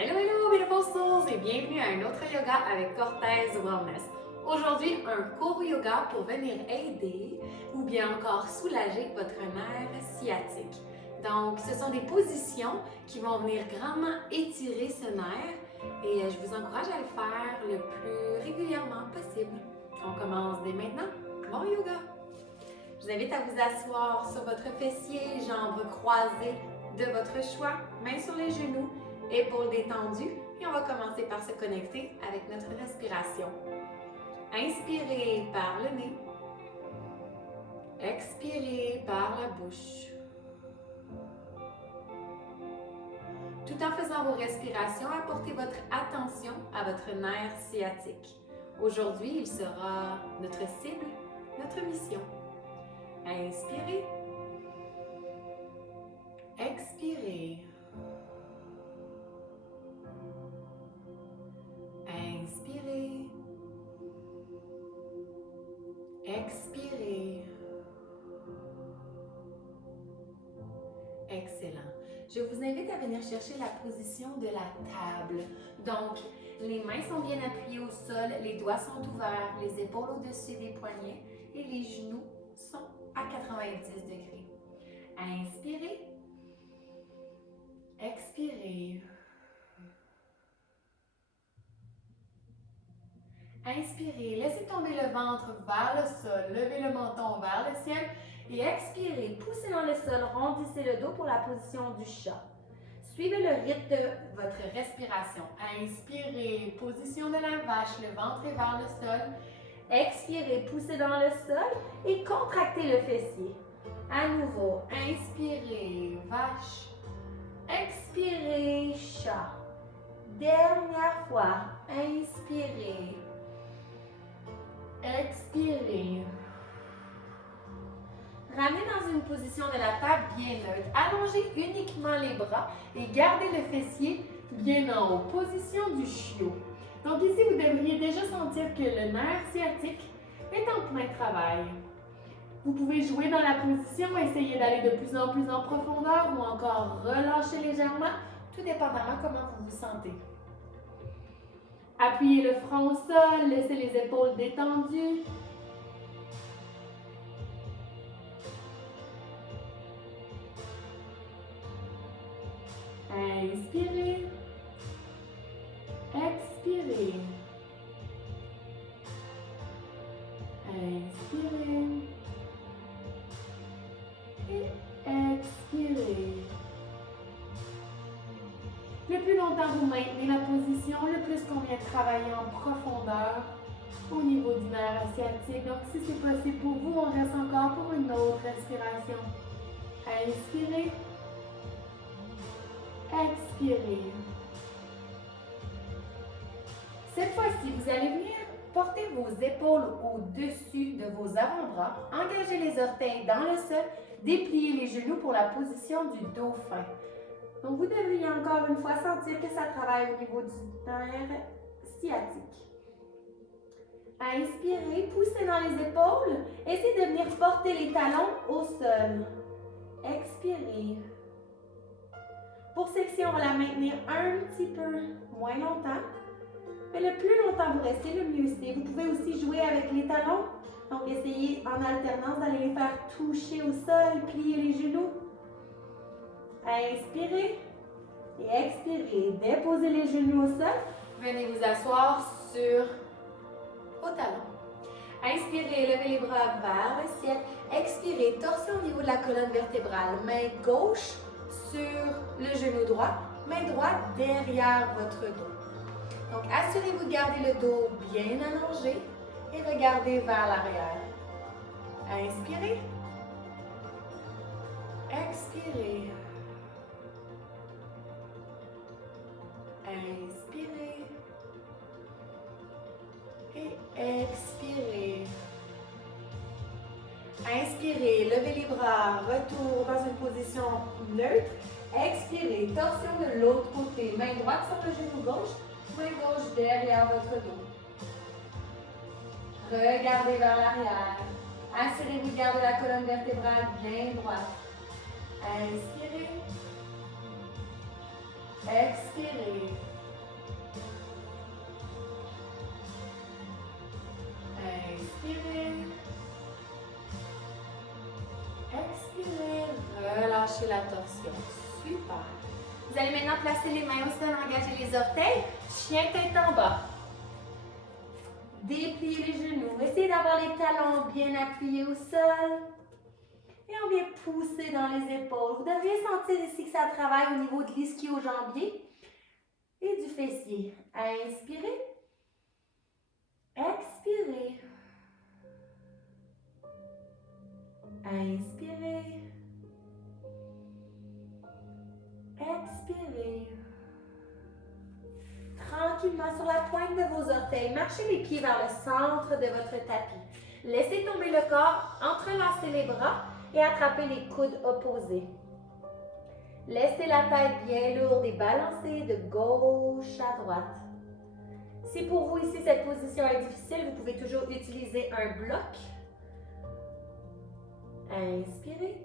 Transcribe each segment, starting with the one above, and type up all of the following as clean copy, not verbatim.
Hello, hello, beautiful souls, et bienvenue à un autre yoga avec Cortez Wellness. Aujourd'hui, un court yoga pour venir aider ou bien encore soulager votre nerf sciatique. Donc, ce sont des positions qui vont venir grandement étirer ce nerf et je vous encourage à le faire le plus régulièrement possible. On commence dès maintenant. Bon yoga! Je vous invite à vous asseoir sur votre fessier, jambes croisées de votre choix, mains sur les genoux, épaules détendues, et on va commencer par se connecter avec notre respiration. Inspirez par le nez, expirez par la bouche. Tout en faisant vos respirations, apportez votre attention à votre nerf sciatique. Aujourd'hui, il sera notre cible, notre mission. Inspirez, expirez. Inspirez, expirez. Excellent. Je vous invite à venir chercher la position de la table. Donc, les mains sont bien appuyées au sol, les doigts sont ouverts, les épaules au-dessus des poignets et les genoux sont à 90 degrés. Inspirez, expirez. Inspirez, laissez tomber le ventre vers le sol, levez le menton vers le ciel et expirez, poussez dans le sol, rondissez le dos pour la position du chat. Suivez le rythme de votre respiration. Inspirez, position de la vache, le ventre est vers le sol. Expirez, poussez dans le sol et contractez le fessier. À nouveau, inspirez, vache. Expirez, chat. Dernière fois, inspirez. Expirez. Ramenez dans une position de la table bien neutre. Allongez uniquement les bras et gardez le fessier bien en haut. Position du chiot. Donc ici, vous devriez déjà sentir que le nerf sciatique est en plein travail. Vous pouvez jouer dans la position, essayer d'aller de plus en profondeur ou encore relâcher légèrement, tout dépendamment comment vous vous sentez. Appuyez le front au sol, laissez les épaules détendues. Inspirez, expirez, inspirez et expirez. Le plus longtemps vous maintenez la position, le plus qu'on vient travailler en profondeur au niveau du nerf sciatique. Donc si c'est possible pour vous, on reste encore pour une autre respiration. Inspirez. Expirez. Cette fois-ci, vous allez venir porter vos épaules au-dessus de vos avant-bras, engager les orteils dans le sol, déplier les genoux pour la position du dauphin. Donc, vous devriez encore une fois sentir que ça travaille au niveau du nerf sciatique. Inspirez, poussez dans les épaules, essayez de venir porter les talons au sol. Expirez. Pour celle-ci, on va la maintenir un petit peu moins longtemps. Mais le plus longtemps vous restez, le mieux c'est. Vous pouvez aussi jouer avec les talons. Donc, essayez en alternance d'aller les faire toucher au sol, plier les genoux. Inspirez et expirez. Déposez les genoux au sol. Venez vous asseoir sur vos talons. Inspirez, levez les bras vers le ciel. Expirez, torsion au niveau de la colonne vertébrale. Main gauche sur le genou droit, main droite derrière votre dos. Donc, assurez-vous de garder le dos bien allongé et regardez vers l'arrière. Inspirez. Expirez. Inspirez. Et expirez. Inspirez, levez les bras, retour dans une position neutre. Expirez, torsion de l'autre côté. Main droite sur le genou gauche, main gauche derrière votre dos. Regardez vers l'arrière. Assurez-vous de garder la colonne vertébrale bien droite. Inspirez. Expirez. placez les mains au sol, engagez les orteils. Chien tête en bas. Dépliez les genoux. Essayez d'avoir les talons bien appuyés au sol. Et on vient pousser dans les épaules. Vous devriez sentir ici que ça travaille au niveau de l'ischio-jambier et du fessier. Inspirez. Expirez. Inspirez. Expirez. Tranquillement sur la pointe de vos orteils, marchez les pieds vers le centre de votre tapis. Laissez tomber le corps, entrelacez les bras et attrapez les coudes opposés. Laissez la tête bien lourde et balancée de gauche à droite. Si pour vous ici cette position est difficile, vous pouvez toujours utiliser un bloc. Inspirez.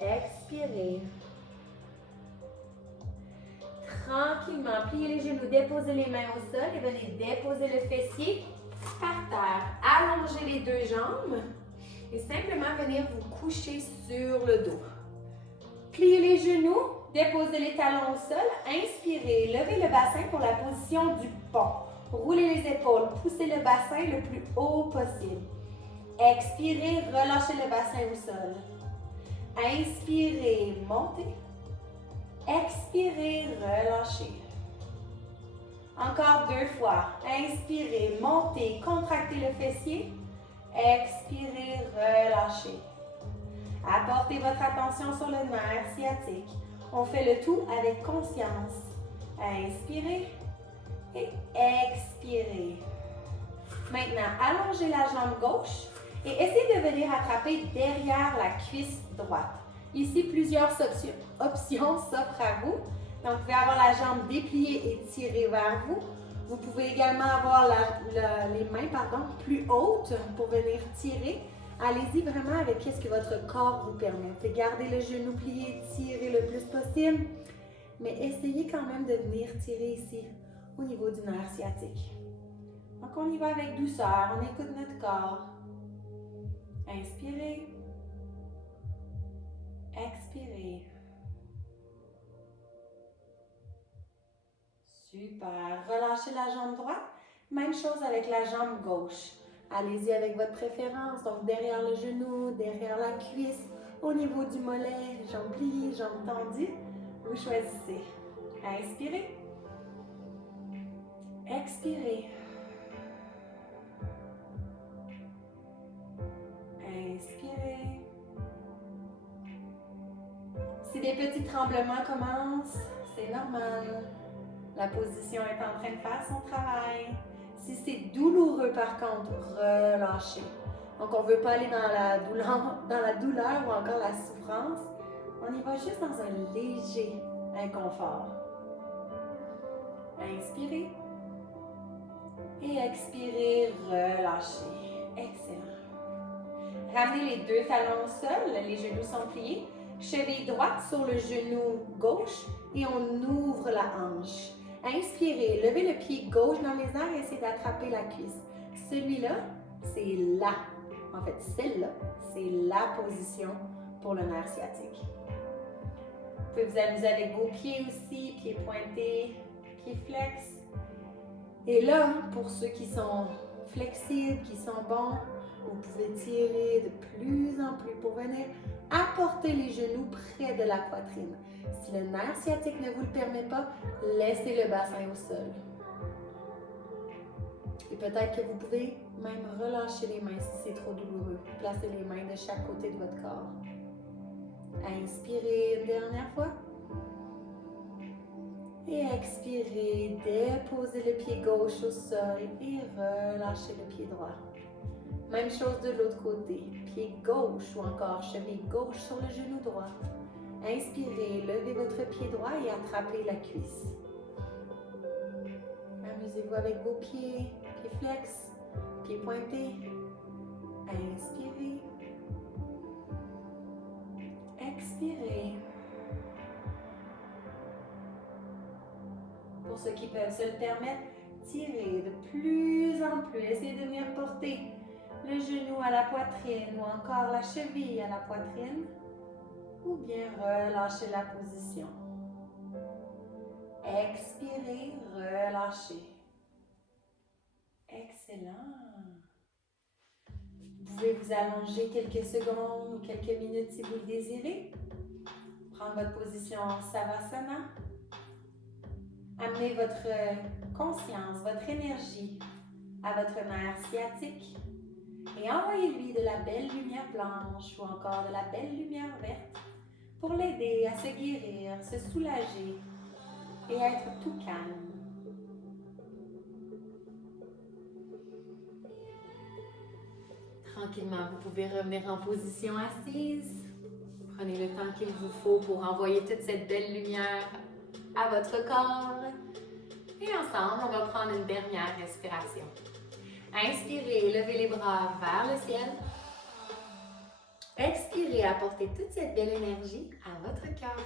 Expirez. Tranquillement, pliez les genoux, déposez les mains au sol et venez déposer le fessier par terre. Allongez les deux jambes et simplement venir vous coucher sur le dos. Pliez les genoux, déposez les talons au sol, inspirez, levez le bassin pour la position du pont. Roulez les épaules, poussez le bassin le plus haut possible. Expirez, relâchez le bassin au sol. Inspirez, montez. Expirez, relâchez. Encore 2 fois. Inspirez, montez, contractez le fessier. Expirez, relâchez. Apportez votre attention sur le nerf sciatique. On fait le tout avec conscience. Inspirez et expirez. Maintenant, allongez la jambe gauche et essayez de venir attraper derrière la cuisse droite. Ici, plusieurs options s'offrent à vous. Donc, vous pouvez avoir la jambe dépliée et tirée vers vous. Vous pouvez également avoir les mains plus hautes pour venir tirer. Allez-y vraiment avec ce que votre corps vous permet. Vous pouvez garder le genou plié, tirer le plus possible. Mais essayez quand même de venir tirer ici, au niveau du nerf sciatique. Donc, on y va avec douceur. On écoute notre corps. Inspirez. Expirez. Super. Relâchez la jambe droite. Même chose avec la jambe gauche. Allez-y avec votre préférence. Donc, derrière le genou, derrière la cuisse, au niveau du mollet, jambes pliées, jambes tendues. Vous choisissez. Inspirez. Expirez. Inspirez. Si des petits tremblements commencent, c'est normal. La position est en train de faire son travail. Si c'est douloureux par contre, relâchez. Donc on ne veut pas aller dans la douleur ou encore la souffrance. On y va juste dans un léger inconfort. Inspirez. Et expirez, relâchez. Excellent. Ramenez les deux talons au sol, les genoux sont pliés. Cheville droite sur le genou gauche et on ouvre la hanche. Inspirez, levez le pied gauche dans les airs et essayez d'attraper la cuisse. Celui-là, c'est là. En fait, celle-là, c'est la position pour le nerf sciatique. Vous pouvez vous amuser avec vos pieds aussi, pieds pointés, pieds flex. Et là, pour ceux qui sont flexibles, qui sont bons, vous pouvez tirer de plus en plus pour venir apporter les genoux près de la poitrine. Si le nerf sciatique ne vous le permet pas, laissez le bassin au sol. Et peut-être que vous pouvez même relâcher les mains si c'est trop douloureux. Placez les mains de chaque côté de votre corps. Inspirez une dernière fois. Et expirez, déposez le pied gauche au sol et relâchez le pied droit. Même chose de l'autre côté, pied gauche ou encore cheville gauche sur le genou droit. Inspirez, levez votre pied droit et attrapez la cuisse. Amusez-vous avec vos pieds, pieds flex, pieds pointés. Inspirez. Expirez. Pour ceux qui peuvent se le permettre, tirez de plus en plus. Essayez de venir porter le genou à la poitrine ou encore la cheville à la poitrine. ou bien relâchez la position. Expirez, relâchez. Excellent. Vous pouvez vous allonger quelques secondes ou quelques minutes si vous le désirez. Prendre votre position en Savasana. Amenez votre conscience, votre énergie à votre nerf sciatique et envoyez-lui de la belle lumière blanche ou encore de la belle lumière verte pour l'aider à se guérir, se soulager et être tout calme. Tranquillement, vous pouvez revenir en position assise. Prenez le temps qu'il vous faut pour envoyer toute cette belle lumière à votre corps. Et ensemble, on va prendre une dernière respiration. Inspirez, levez les bras vers le ciel. Expirez, apportez toute cette belle énergie à votre cœur.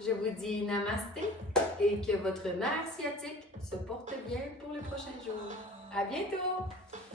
Je vous dis namasté et que votre nerf sciatique se porte bien pour les prochains jours. À bientôt!